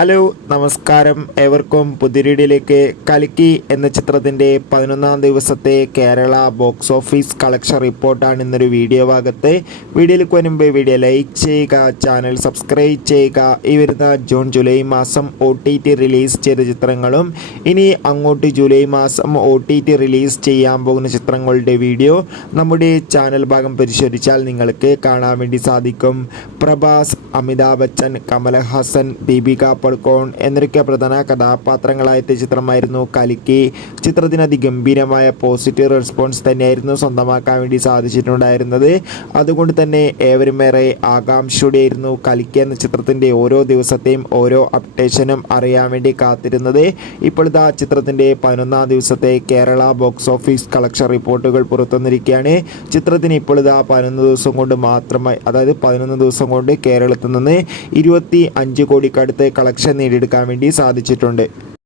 Hello നമസ്കാരം, ഏവർക്കും പുതിയൊരിടിയിലേക്ക്. കൽക്കി എന്ന ചിത്രത്തിൻ്റെ 11ാം ദിവസത്തെ കേരള ബോക്സ് ഓഫീസ് കളക്ഷൻ റിപ്പോർട്ടാണ് ഇന്നൊരു വീഡിയോ ഭാഗത്ത്. വീഡിയോയിലേക്ക് വരുമ്പോൾ വീഡിയോ ലൈക്ക് ചെയ്യുക, ചാനൽ സബ്സ്ക്രൈബ് ചെയ്യുക. ഈ വരുന്ന ജൂൺ ജൂലൈ മാസം OTT റിലീസ് ചെയ്ത ചിത്രങ്ങളും ഇനി അങ്ങോട്ട് ജൂലൈ മാസം OTT റിലീസ് ചെയ്യാൻ പോകുന്ന ചിത്രങ്ങളുടെ വീഡിയോ നമ്മുടെ ചാനൽ ഭാഗം പരിശോധിച്ചാൽ നിങ്ങൾക്ക് കാണാൻ വേണ്ടി സാധിക്കും. പ്രഭാസ്, അമിതാഭ് ബച്ചൻ, കമൽഹാസൻ, ദീപിക പടുക്കോൺ എന്നൊക്കെ പ്രധാന കഥാപാത്രങ്ങളായെത്തിയ ചിത്രമായിരുന്നു കൽക്കി. ചിത്രത്തിന് അതിഗംഭീരമായ പോസിറ്റീവ് റെസ്പോൺസ് തന്നെയായിരുന്നു സ്വന്തമാക്കാൻ വേണ്ടി സാധിച്ചിട്ടുണ്ടായിരുന്നത്. അതുകൊണ്ട് തന്നെ ഏവരുമേറെ ആകാംക്ഷയോടെയായിരുന്നു കൽക്കി എന്ന ചിത്രത്തിൻ്റെ ഓരോ ദിവസത്തെയും ഓരോ അപ്ഡേഷനും അറിയാൻ വേണ്ടി കാത്തിരുന്നത്. ഇപ്പോഴത്തെ ചിത്രത്തിൻ്റെ 11ാം ദിവസത്തെ കേരള ബോക്സ് ഓഫീസ് കളക്ഷൻ റിപ്പോർട്ടുകൾ പുറത്തുവന്നിരിക്കുകയാണ്. ചിത്രത്തിന് ഇപ്പോഴത്തെ 11 ദിവസം കൊണ്ട് മാത്രമായി, അതായത് 11 ദിവസം കൊണ്ട് കേരളത്തിൽ നിന്ന് 25 കോടിക്കടുത്ത് കളക്ഷൻ നേടിയെടുക്കാൻ വേണ്ടി സാധിച്ചിട്ടുണ്ട്.